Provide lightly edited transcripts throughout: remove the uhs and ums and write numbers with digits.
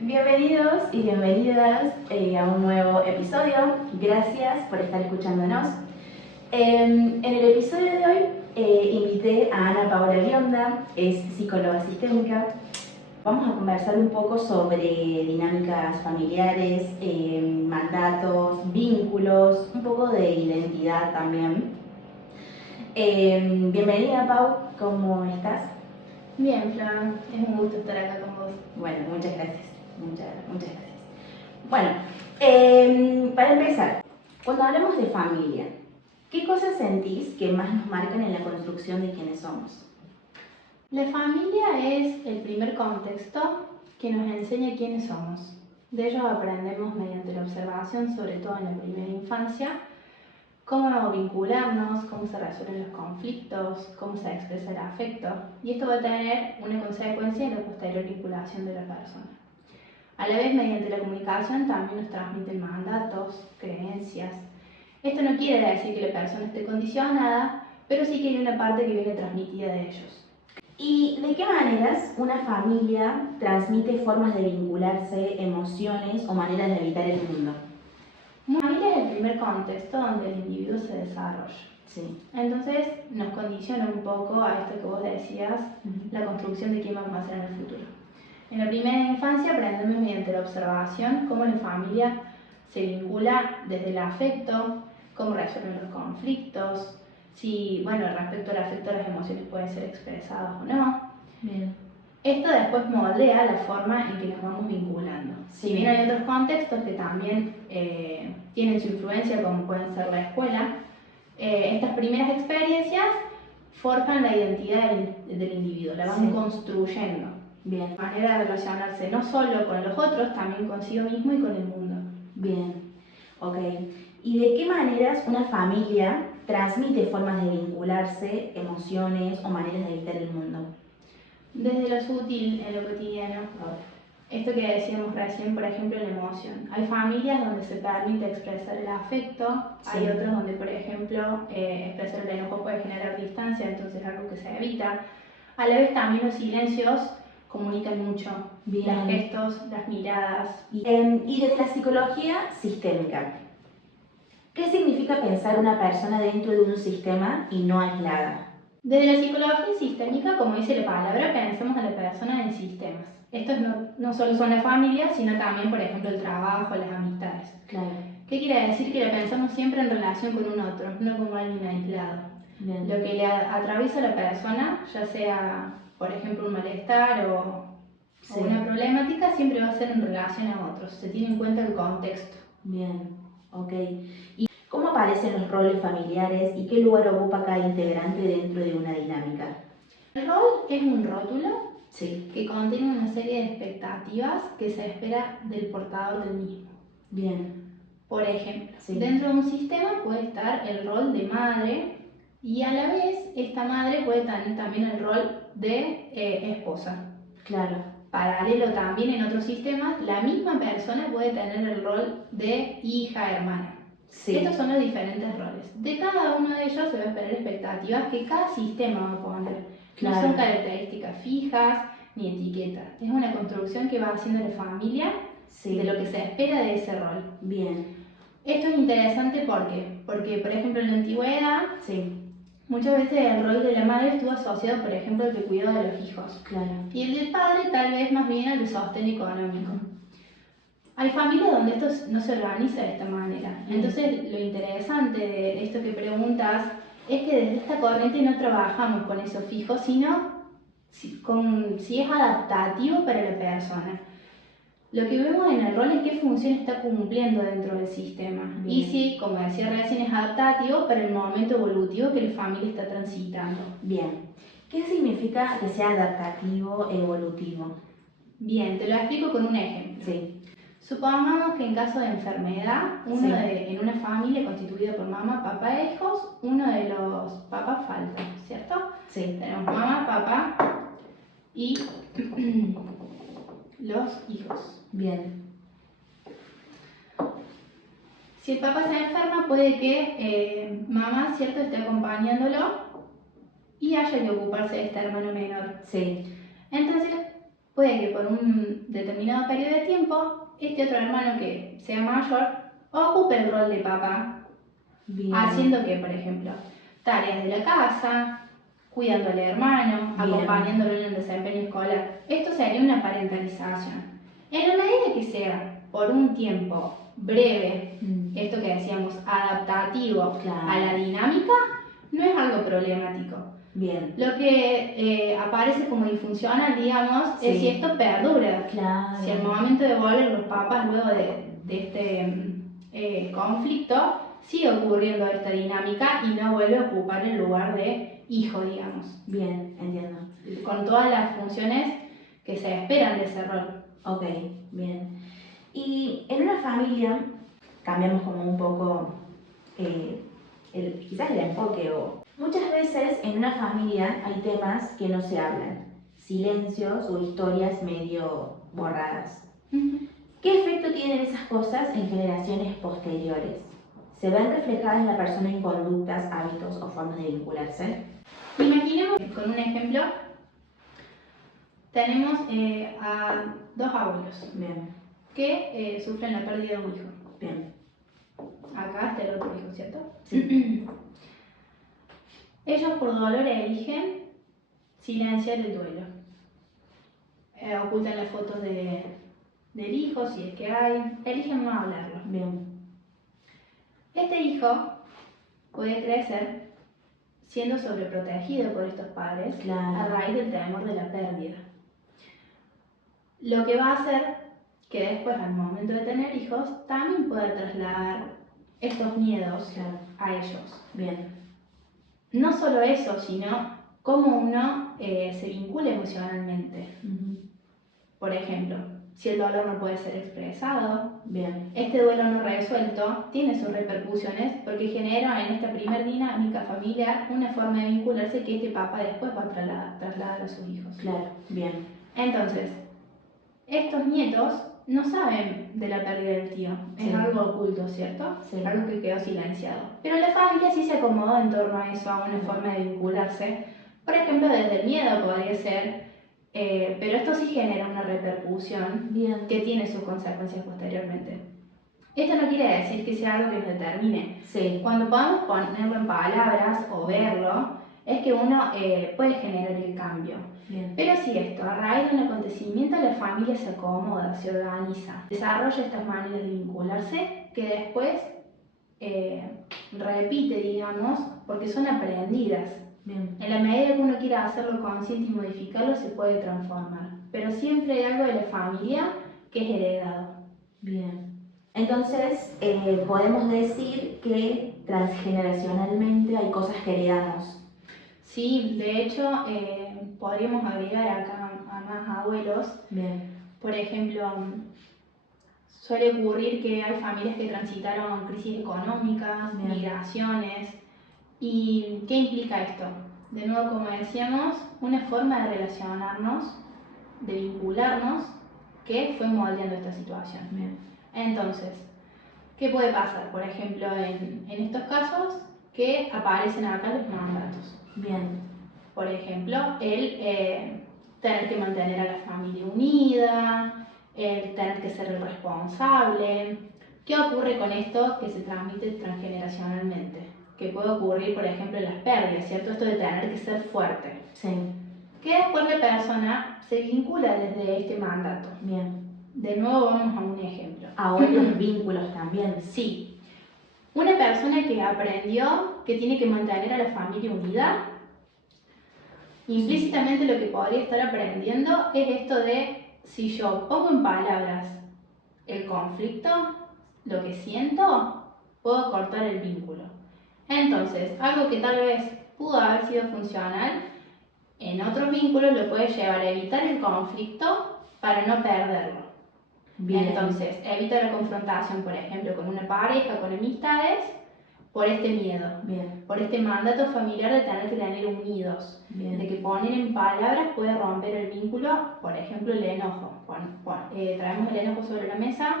Bienvenidos y bienvenidas a un nuevo episodio. Gracias por estar escuchándonos. En el episodio de hoy invité a Ana Paola Bionda, es psicóloga sistémica. Vamos a conversar un poco sobre dinámicas familiares, mandatos, vínculos, un poco de identidad también. Bienvenida, Pau, ¿cómo estás? Bien, Fran, es un gusto estar acá con vos. Bueno, muchas gracias. Muchas gracias. Bueno, para empezar, cuando hablamos de familia, ¿qué cosas sentís que más nos marcan en la construcción de quiénes somos? La familia es el primer contexto que nos enseña quiénes somos. De ellos aprendemos mediante la observación, sobre todo en la primera infancia, cómo vincularnos, cómo se resuelven los conflictos, cómo se expresa el afecto, y esto va a tener una consecuencia en la posterior vinculación de la persona. A la vez, mediante la comunicación también nos transmiten mandatos, creencias. Esto no quiere decir que la persona esté condicionada, pero sí que hay una parte que viene transmitida de ellos. ¿Y de qué maneras una familia transmite formas de vincularse, emociones o maneras de habitar el mundo? Una familia es el primer contexto donde el individuo se desarrolla. Sí. Entonces nos condiciona un poco a esto que vos decías, la construcción de quién vamos a ser en el futuro. En la primera infancia aprendemos mediante la observación cómo la familia se vincula desde el afecto, cómo resuelven los conflictos, si, respecto al afecto las emociones pueden ser expresadas o no. Bien. Esto después moldea la forma en que nos vamos vinculando. Si bien hay otros contextos que también tienen su influencia, como pueden ser la escuela, estas primeras experiencias forjan la identidad del individuo, la van construyendo. Bien. Manera de relacionarse no solo con los otros, también consigo mismo y con el mundo. Bien, ok. ¿Y de qué maneras una familia transmite formas de vincularse, emociones o maneras de habitar el mundo? Desde lo sutil, en lo cotidiano. Esto que decíamos recién, por ejemplo, la emoción. Hay familias donde se permite expresar el afecto, hay otras donde, por ejemplo, expresar el enojo puede generar distancia, entonces es algo que se evita. A la vez también los silencios comunican mucho. Bien. Los gestos, las miradas. Y desde la psicología sistémica, ¿qué significa pensar una persona dentro de un sistema y no aislada? Desde la psicología sistémica, como dice la palabra, pensamos a la persona en sistemas. Estos no solo son la familia, sino también, por ejemplo, el trabajo, las amistades. Claro. ¿Qué quiere decir? Que la pensamos siempre en relación con un otro, no como alguien aislado. Bien. Lo que le atraviesa a la persona, ya sea, por ejemplo, un malestar o una problemática, siempre va a ser en relación a otros. Se tiene en cuenta el contexto. Bien, ok. ¿Y cómo aparecen los roles familiares y qué lugar ocupa cada integrante dentro de una dinámica? El rol es un rótulo que contiene una serie de expectativas que se espera del portador del mismo. Bien. Por ejemplo, dentro de un sistema puede estar el rol de madre y a la vez esta madre puede tener también el rol de esposa. Claro. Paralelo también en otros sistemas, la misma persona puede tener el rol de hija, hermana. Estos son los diferentes roles. De cada uno de ellos se va a esperar expectativas que cada sistema va a poner. No son características fijas ni etiquetas. Es una construcción que va haciendo la familia de lo que se espera de ese rol. Bien. Esto es interesante porque, por ejemplo, en la antigüedad, muchas veces el rol de la madre estuvo asociado, por ejemplo, al de cuidado de los hijos. Claro. Y el del padre tal vez más bien al de sostén económico. Hay familias donde esto no se organiza de esta manera. Entonces, lo interesante de esto que preguntas es que desde esta corriente no trabajamos con eso fijo, sino si es adaptativo para la persona. Lo que vemos en el rol es qué función está cumpliendo dentro del sistema. Y si, como decía recién, es adaptativo para el momento evolutivo que la familia está transitando. Bien. ¿Qué significa que sea adaptativo, evolutivo? Bien, te lo explico con un ejemplo. Supongamos que en caso de enfermedad, en una familia constituida por mamá, papá e hijos, uno de los papás falta, ¿cierto? Tenemos mamá, papá y los hijos. Bien. Si el papá se enferma, puede que mamá, ¿cierto?, esté acompañándolo y haya que ocuparse de este hermano menor. Sí. Entonces, puede que por un determinado periodo de tiempo, este otro hermano que sea mayor ocupe el rol de papá, Bien. haciendo que, por ejemplo, tareas de la casa, cuidando al hermano, Bien. acompañándolo en el desempeño escolar. Esto sería una parentalización. En la medida que sea por un tiempo breve, esto que decíamos, adaptativo Claro. a la dinámica, no es algo problemático. Bien. Lo que aparece como disfuncional, digamos, Sí. es si esto perdura. Claro. Si al momento de volver los papás luego de este conflicto, sigue ocurriendo esta dinámica y no vuelve a ocupar el lugar de hijo, digamos. Bien, entiendo. Con todas las funciones que se esperan de ese rol. Ok, bien. Y en una familia, cambiamos como un poco quizás el enfoque. Muchas veces en una familia hay temas que no se hablan, silencios o historias medio borradas. ¿Qué efecto tienen esas cosas en generaciones posteriores? ¿Se ven reflejadas en la persona en conductas, hábitos o formas de vincularse? Imaginemos, con un ejemplo, tenemos a dos abuelos. Bien. Que sufren la pérdida de un hijo. Bien. Acá está el otro hijo, ¿cierto? Sí. Ellos por dolor eligen silenciar el duelo. Ocultan las fotos del hijo, si es que hay. Eligen no hablarlo. Bien. Este hijo puede crecer siendo sobreprotegido por estos padres, claro, a raíz del temor de la pérdida. Lo que va a hacer que después, al momento de tener hijos, también pueda trasladar estos miedos, claro, a ellos. Bien. No solo eso, sino cómo uno se vincula emocionalmente. Por ejemplo, si el dolor no puede ser expresado, bien, este duelo no resuelto tiene sus repercusiones porque genera en esta primer dinámica familiar una forma de vincularse que este papá después va a trasladar a sus hijos. Claro, bien. Entonces, estos nietos no saben de la pérdida del tío, sí, es algo oculto, ¿cierto? Sí. Algo que quedó silenciado. Pero la familia sí se acomodó en torno a eso, a una forma de vincularse. Por ejemplo, desde el miedo podría ser, pero esto sí genera una repercusión bien, que tiene sus consecuencias posteriormente. Esto no quiere decir que sea algo que nos determine. Sí. Cuando podamos ponerlo en palabras o verlo, es que uno puede generar el cambio. Bien. Pero si esto, a raíz de un acontecimiento, la familia se acomoda, se organiza, desarrolla estas maneras de vincularse que después repite, digamos, porque son aprendidas. Bien. En la medida que uno quiera hacerlo consciente y modificarlo, se puede transformar. Pero siempre hay algo de la familia que es heredado. Bien. Entonces, podemos decir que transgeneracionalmente hay cosas que heredamos. Sí, de hecho, podríamos agregar acá a más abuelos. Bien. Por ejemplo, suele ocurrir que hay familias que transitaron crisis económicas, bien, migraciones. ¿Y qué implica esto? De nuevo, como decíamos, una forma de relacionarnos, de vincularnos, que fue moldeando esta situación. Bien. Entonces, ¿qué puede pasar? Por ejemplo, en estos casos, que aparecen acá los mandatos. Bien. Por ejemplo, el tener que mantener a la familia unida, el tener que ser el responsable. ¿Qué ocurre con esto que se transmite transgeneracionalmente? Que puede ocurrir, por ejemplo, en las pérdidas, ¿cierto? Esto de tener que ser fuerte. Sí. Que después la persona se vincula desde este mandato. Bien. De nuevo vamos a un ejemplo. A otros vínculos también. Sí. Una persona que aprendió que tiene que mantener a la familia unida, implícitamente lo que podría estar aprendiendo es esto de, si yo pongo en palabras el conflicto, lo que siento, puedo cortar el vínculo. Entonces, algo que tal vez pudo haber sido funcional, en otros vínculos lo puede llevar a evitar el conflicto para no perderlo. Bien. Entonces, evita la confrontación, por ejemplo, con una pareja, con amistades, por este miedo. Bien. Por este mandato familiar de tener que tener unidos. Bien. De que poner en palabras puede romper el vínculo, por ejemplo, el enojo. Traemos el enojo sobre la mesa,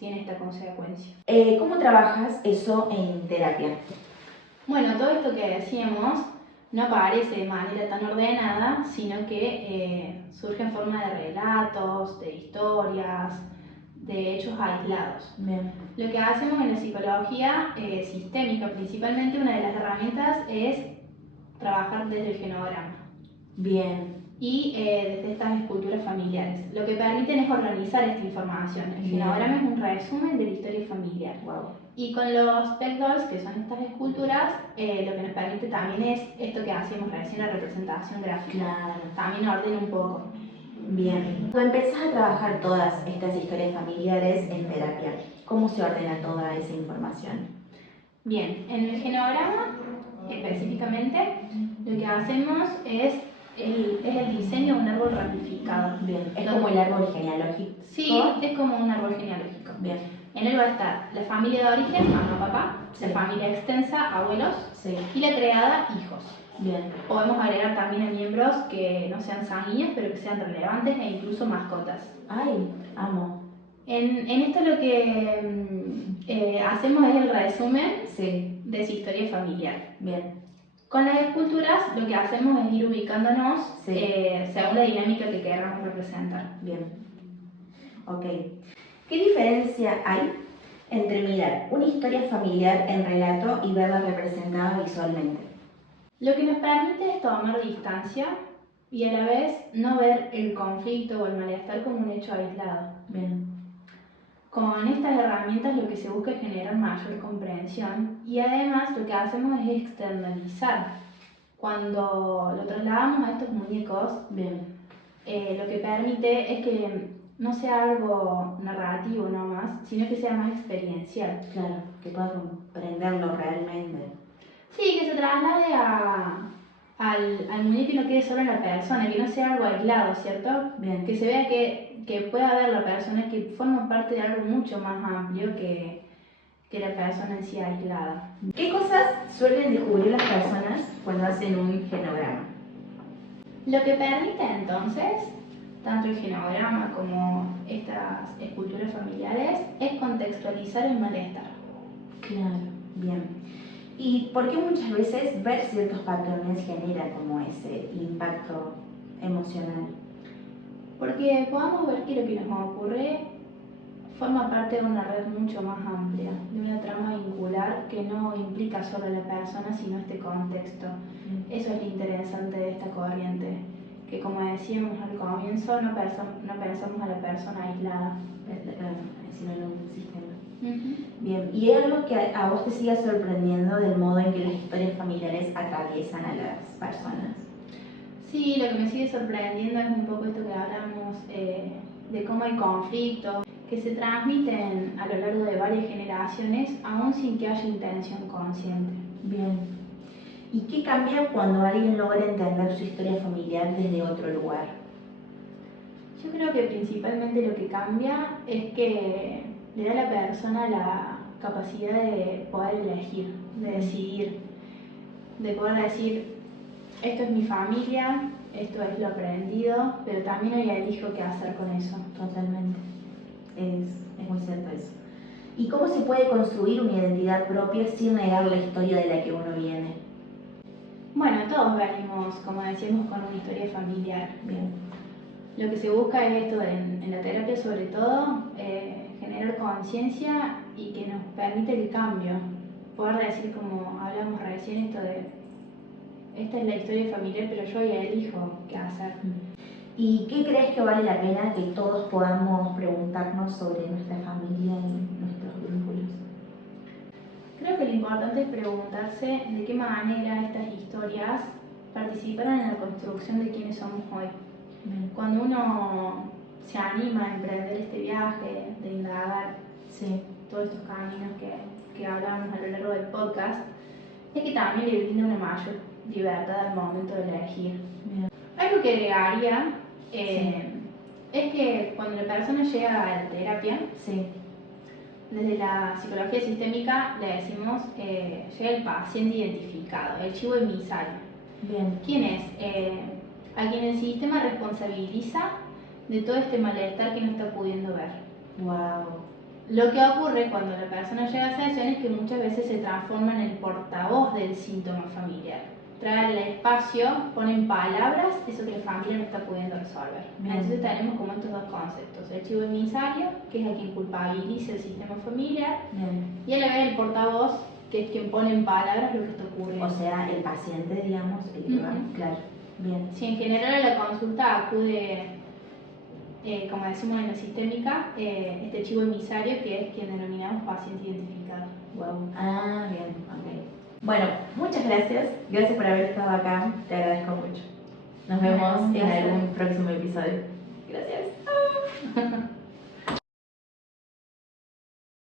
tiene esta consecuencia. ¿Cómo trabajas eso en terapia? Bueno, todo esto que decíamos no aparece de manera tan ordenada, sino que surge en forma de relatos, de historias, de hechos aislados. Bien. Lo que hacemos en la psicología sistémica, principalmente, una de las herramientas es trabajar desde el genograma. Bien. Y desde estas esculturas familiares. Lo que permiten es organizar esta información. El genograma es un resumen de la historia familiar. Wow. Y con los pet dolls, que son estas esculturas, lo que nos permite también es esto que hacíamos recién, la representación gráfica. Claro. También ordena un poco. Bien. Cuando empezás a trabajar todas estas historias familiares en terapia, ¿cómo se ordena toda esa información? Bien, en el genograma específicamente, lo que hacemos es el diseño de un árbol ramificado. Bien. Es como el árbol genealógico. Sí, es como un árbol genealógico. Bien. En él va a estar la familia de origen, mamá, papá, Sí. la familia extensa, abuelos, Sí. y la creada, hijos. Bien. Podemos agregar también a miembros que no sean sanguíneos, pero que sean relevantes e incluso mascotas. Ay, amo. En esto lo que hacemos es el resumen Sí. de su historia familiar. Bien. Con las esculturas lo que hacemos es ir ubicándonos Sí. según la dinámica que queramos representar. Bien. Ok. ¿Qué diferencia hay entre mirar una historia familiar en relato y verla representada visualmente? Lo que nos permite es tomar distancia y a la vez no ver el conflicto o el malestar como un hecho aislado. Bien. Con estas herramientas lo que se busca es generar mayor comprensión y además lo que hacemos es externalizar. Cuando lo trasladamos a estos muñecos, Bien. lo que permite es que no sea algo narrativo nomás, sino que sea más experiencial. Claro, que puedas comprenderlo realmente. Sí, que se traslade al muñeco y no quede solo en la persona, que no sea algo aislado, ¿cierto? Bien. Que se vea que pueda ver la persona, que forma parte de algo mucho más amplio que la persona en sí aislada. ¿Qué cosas suelen descubrir las personas cuando hacen un genograma? Lo que permite entonces, tanto el genograma como estas esculturas familiares, es contextualizar el malestar. Claro, bien. ¿Y por qué muchas veces ver ciertos patrones genera como ese impacto emocional? Porque podamos ver que lo que nos ocurre forma parte de una red mucho más amplia, de una trama vincular que no implica solo a la persona, sino este contexto. Eso es lo interesante de esta corriente, que como decíamos al comienzo, no pensamos a la persona aislada. Sino en un sistema. Bien, ¿y hay algo que a vos te siga sorprendiendo del modo en que las historias familiares atraviesan a las personas? Sí, lo que me sigue sorprendiendo es un poco esto que hablamos de cómo hay conflictos que se transmiten a lo largo de varias generaciones, aún sin que haya intención consciente. Bien. ¿Y qué cambia cuando alguien logra entender su historia familiar desde otro lugar? Yo creo que principalmente lo que cambia es que le da a la persona la capacidad de poder elegir, de decidir, de poder decir, esto es mi familia, esto es lo aprendido, pero también hoy elijo qué hacer con eso. Totalmente. Es muy cierto eso. ¿Y cómo se puede construir una identidad propia sin negar la historia de la que uno viene? Bueno, todos venimos, como decíamos, con una historia familiar. Bien. Lo que se busca es esto en la terapia, sobre todo, generar conciencia y que nos permite el cambio. Poder decir, como hablamos recién, esto de esta es la historia familiar, pero yo ya elijo qué hacer. ¿Y qué crees que vale la pena que todos podamos preguntarnos sobre nuestra familia y nuestros vínculos? Creo que lo importante es preguntarse de qué manera estas historias participaron en la construcción de quiénes somos hoy. Bien. Cuando uno se anima a emprender este viaje, de indagar todos estos caminos que hablábamos a lo largo del podcast, es que también le brinda una mayor libertad al momento de elegir. Bien. Algo que agregaría es que cuando la persona llega a la terapia, desde la psicología sistémica le decimos llega el paciente identificado, el chivo emisario. Bien. ¿Quién es? A quien el sistema responsabiliza de todo este malestar que no está pudiendo ver. Wow. Lo que ocurre cuando la persona llega a sesión es que muchas veces se transforma en el portavoz del síntoma familiar, administrar el espacio pone en palabras eso que la familia no está pudiendo resolver. Bien. Entonces tenemos como estos dos conceptos, el chivo emisario, que es a quien culpabiliza el sistema familiar, Bien. y a la vez el portavoz, que es quien pone en palabras lo que está ocurriendo. O sea, el paciente, digamos, el que va, claro. Bien. Si en general a la consulta acude, como decimos en la sistémica, este chivo emisario, que es quien denominamos paciente identificado. Wow. Ah, bien, ok. Bueno, muchas gracias. Gracias por haber estado acá. Te agradezco mucho. Nos vemos Un en placer. algún próximo episodio.